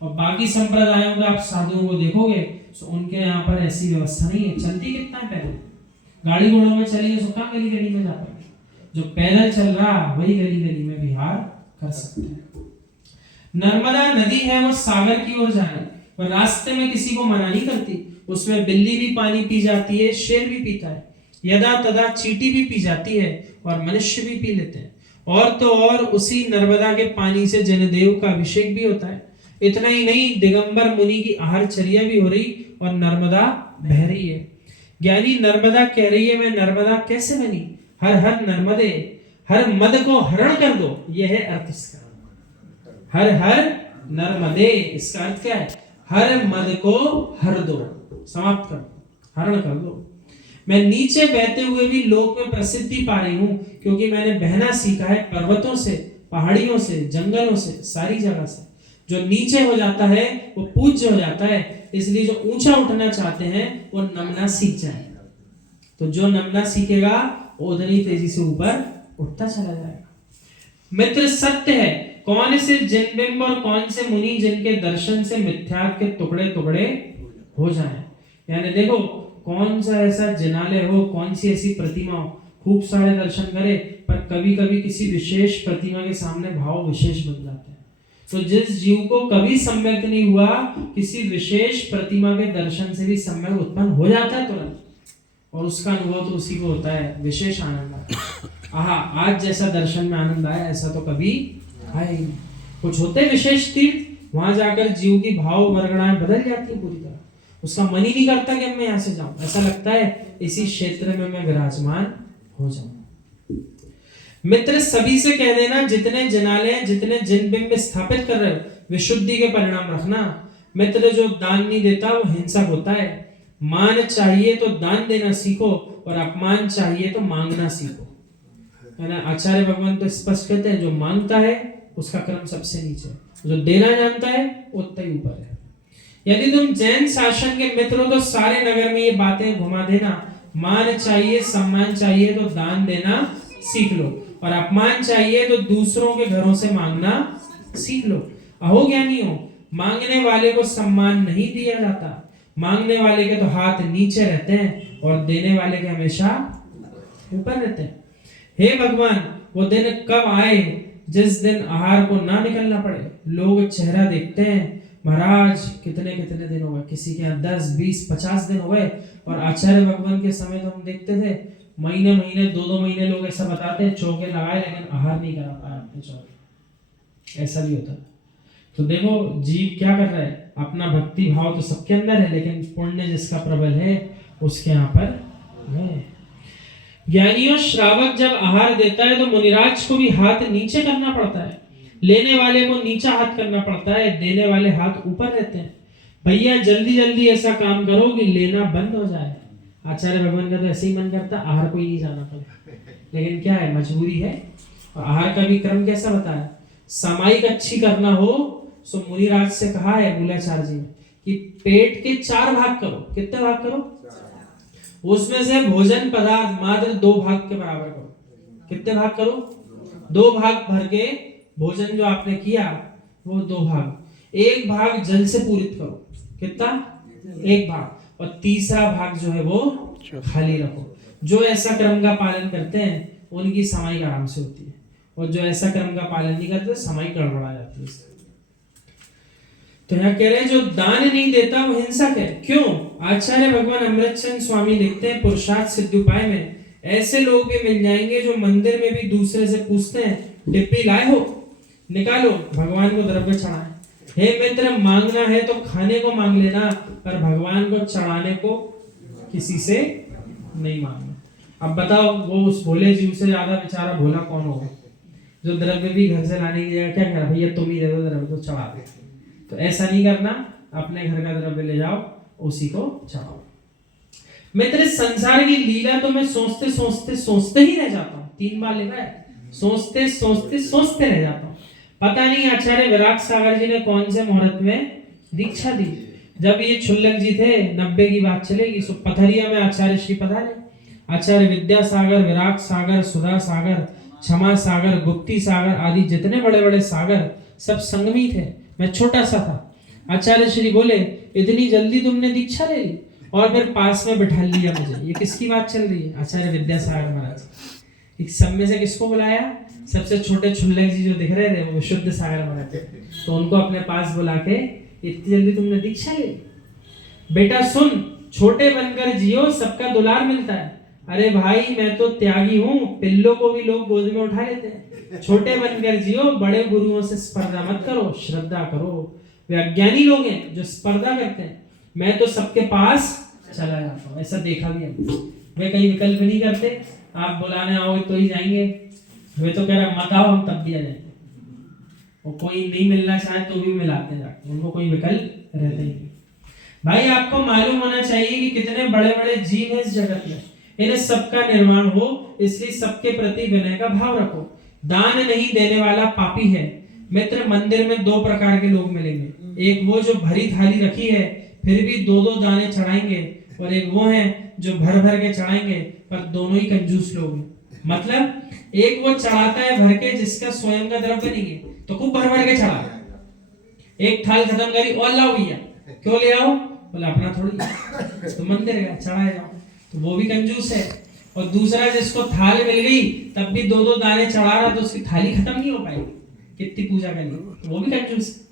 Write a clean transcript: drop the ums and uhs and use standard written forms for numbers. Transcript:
और बाकी संप्रदायों में आप साधुओं को देखोगे तो उनके यहाँ पर ऐसी व्यवस्था नहीं है। चलती कितना है पैदल, गाड़ी घोड़ों में चलिए तो कहाँ गली गली में जा पाएंगे। जो पैदल चल रहा वही गली गली में विहार कर सकते हैं। नर्मदा नदी है वो सागर की ओर जा रही, और रास्ते में किसी को मना नहीं करती। उसमें बिल्ली भी पानी पी जाती है, शेर भी पीता है, यदा तदा चींटी भी पी जाती है और मनुष्य भी पी लेते हैं। और तो और उसी नर्मदा के पानी से जनदेव का अभिषेक भी होता है। इतना ही नहीं, दिगंबर मुनि की आहारचर्या भी हो रही और नर्मदा बह रही है। ज्ञानी नर्मदा कह रही है मैं नर्मदा कैसे बनी, हर हर नर्मदे, हर मद को हरण कर दो, यह है अर्थ इसका। हर हर नर्मदे, इसका अर्थ क्या है, हर मद को हर दो, समाप्त कर दो, हरण कर दो। मैं नीचे बहते हुए भी लोक में प्रसिद्धि पा रही हूं, क्योंकि मैंने बहना सीखा है पर्वतों से, पहाड़ियों से, जंगलों से, सारी जगह से। जो नीचे हो जाता है वो पूज्य हो जाता है, इसलिए जो ऊंचा उठना चाहते हैं वो नमना सीख जाए। तो जो नमना सीखेगा वो उतनी तेजी से ऊपर उठता चला जाएगा। मित्र सत्य है, कौन से जिनबिंब और कौन से मुनि जिनके दर्शन से मिथ्या के टुकड़े टुकड़े हो जाएं। यानी देखो, कौन सा ऐसा जिनालय हो, कौन सी ऐसी प्रतिमा हो, खूब सारे दर्शन करे, पर कभी कभी किसी विशेष प्रतिमा के सामने भाव विशेष बन जाते हैं। तो जिस जीव को कभी सम्यक नहीं हुआ, किसी विशेष प्रतिमा के दर्शन से भी सम्यक उत्पन्न हो जाता है तुरंत, और उसका अनुभव तो उसी को होता है, विशेष आनंद आता है। आहा, आज जैसा दर्शन में आनंद आया ऐसा तो कभी आया ही नहीं। कुछ होते विशेष तीर्थ, वहां जाकर जीव की भाव वर्गणाएं बदल जाती है पूरी तरह। उसका मन ही नहीं करता कि मैं यहाँ से जाऊं, ऐसा लगता है इसी क्षेत्र में मैं विराजमान हो जाऊं। मित्र सभी से कह देना, जितने जनालय, जितने जिन बिंब स्थापित कर रहे हो, विशुद्धि के परिणाम रखना। मित्र जो दान नहीं देता वो हिंसक होता है। मान चाहिए तो दान देना सीखो, और अपमान चाहिए तो मांगना सीखो। है ना, आचार्य भगवान तो स्पष्ट कहते हैं, जो मांगता है उसका क्रम सबसे नीचे, जो देना जानता है उतना ही ऊपर है। यदि तुम जैन शासन के मित्र हो तो सारे नगर में ये बातें घुमा देना। मान चाहिए, सम्मान चाहिए तो दान देना सीख लो, और अपमान चाहिए तो दूसरों के घरों से मांगना सीख लो। अहो ज्ञानियों, मांगने वाले को सम्मान नहीं दिया जाता, मांगने वाले के तो हाथ नीचे रहते हैं और देने वाले के हमेशा ऊपर रहते हैं। हे भगवान, वो दिन कब आए जिस दिन आहार को ना निकलना पड़े। लोग चेहरा देखते हैं, महाराज कितने कितने दिन हो गए, किसी के यहाँ 10, 20, 50 दिन हो गए, और आचार्य भगवान के समय तो हम देखते थे महीने महीने, 2-2 महीने लोग ऐसा बताते हैं चौके लगाए लेकिन आहार नहीं करा पाया अपने चौके, ऐसा भी होता है। तो देखो जीव क्या कर रहा है, अपना भक्ति भाव तो सबके अंदर है, लेकिन पुण्य जिसका प्रबल है उसके यहाँ पर है। ज्ञानियों, श्रावक जब आहार देता है तो मुनिराज को भी हाथ नीचे करना पड़ता है, लेने वाले को नीचा हाथ करना पड़ता है, देने वाले हाथ ऊपर रहते हैं। भैया जल्दी जल्दी ऐसा काम करो कि लेना बंद हो जाए। आचार्य भगवान का तो ऐसे ही मन करता आहार को ही नहीं जाना पड़े, लेकिन क्या है, मजबूरी है। और आहार का भी क्रम कैसा बताया, सामायिक अच्छी करना हो तो मुनिराज से कहा है मूलाचार्य जी ने कि पेट के 4 भाग करो। कितने भाग करो, उसमें से भोजन पदार्थ मात्र 2 भाग के बराबर करो। कितने भाग करो, 2 भाग भर के भोजन जो आपने किया वो 2 भाग, 1 भाग जल से पूरित करो। कितना, 1 भाग, और तीसरा भाग जो है वो खाली रखो। जो ऐसा क्रम का पालन करते हैं उनकी समाई आराम से होती है, और जो ऐसा क्रम का पालन नहीं करते समाई गड़बड़ा जाती है। तो यहाँ कह रहे हैं जो दान नहीं देता वो हिंसक है। क्यों? आचार्य भगवान अमृतचंद स्वामी लिखते हैं पुरुषार्थ सिद्ध उपाय में, ऐसे लोग भी मिल जाएंगे जो मंदिर में भी दूसरे से पूछते हैं डिब्बी लाए हो, निकालो, भगवान को द्रव्य चढ़ाएं। हे मित्र, मांगना है तो खाने को मांग लेना, पर भगवान को चढ़ाने को किसी से नहीं मांगना। अब बताओ, वो उस भोले जीव से ज्यादा बेचारा भोला कौन होगा, जो द्रव्य भी घर से लाने की जगह क्या कह रहा, भैया तुम ही दे दो द्रव्य तो चढ़ा दे। तो ऐसा नहीं करना, अपने घर का द्रव्य ले जाओ, उसी को चढ़ाओ। मित्र, संसार की लीला तो मैं सोचते सोचते सोचते ही रह जाता हूँ। 3 बार लिखा है, सोचते सोचते सोचते रह जाता हूँ। पता नहीं आचार्य विराग सागर जी ने कौन से मुहूर्त में दीक्षा दी। जब ये छुल्लक जी थे, 90 की बात चलेगी, सो पथरिया में आचार्य श्री पधारे। आचार्य विद्यासागर, विराग सागर, सुधा सागर, क्षमा सागर, गुप्ती सागर आदि जितने बड़े बड़े सागर सब संगमी थे। मैं छोटा सा था, आचार्य श्री बोले इतनी जल्दी तुमने दीक्षा ले ली और फिर पास में बिठा लिया मुझे, ये किसकी बात चल रही है? आचार्य विद्यासागर महाराज। इस सब में से किसको बुलाया? सबसे छोटे छुल्लक जी जो दिख रहे थे वो शुद्ध सागर महाराज, तो उनको अपने पास बुला के इतनी जल्दी तुमने दीक्षा ले ली? बेटा सुन, छोटे बनकर जियो, सबका दुलार मिलता है। अरे भाई मैं तो त्यागी हूँ, पिल्लों को भी लोग गोद में उठा लेते हैं। छोटे बनकर जियो, बड़े गुरुओं से स्पर्धा मत करो, श्रद्धा करो। वे अज्ञानी लोग हैं जो स्पर्धा करते हैं, मैं तो सबके पास चला जाता हूँ, ऐसा देखा भी है। वे कहीं विकल्प नहीं करते, आप बुलाने आओगे तो ही जाएंगे। वे तो कह रहा मत आओ, हम तब भी आ जाएंगे। और कोई नहीं मिलना चाहे तो भी मिलाते जाते, उनको कोई विकल्प रहता ही नहीं। भाई आपको मालूम होना चाहिए कि कितने बड़े बड़े जीव हैं इस जगत में, इन्हें सबका निर्माण हो, इसलिए सबके प्रति विनय का भाव रखो। दान नहीं देने वाला पापी है। मित्र, मंदिर में दो प्रकार के लोग मिलेंगे, एक वो जो भरी थाली रखी है फिर भी दो दो दाने चढ़ाएंगे, और एक वो हैं जो भर भर के चढ़ाएंगे पर दोनों ही कंजूस लोग हैं। मतलब एक वो चढ़ाता है भर के जिसका स्वयं का द्रव्य नहीं है तो खूब भर भर के चढ़ा, एक थाल खत्म करी और लाओ भैया, क्यों ले आओ? बोला अपना थोड़ी, तो मंदिर गया चढ़ाए जाओ, तो वो भी कंजूस है। और दूसरा जिसको थाल मिल गई तब भी दो दो दाने चढ़ा रहा तो उसकी थाली खत्म नहीं हो पाएगी, कितनी पूजा करनी, तो वो भी कंजूस है।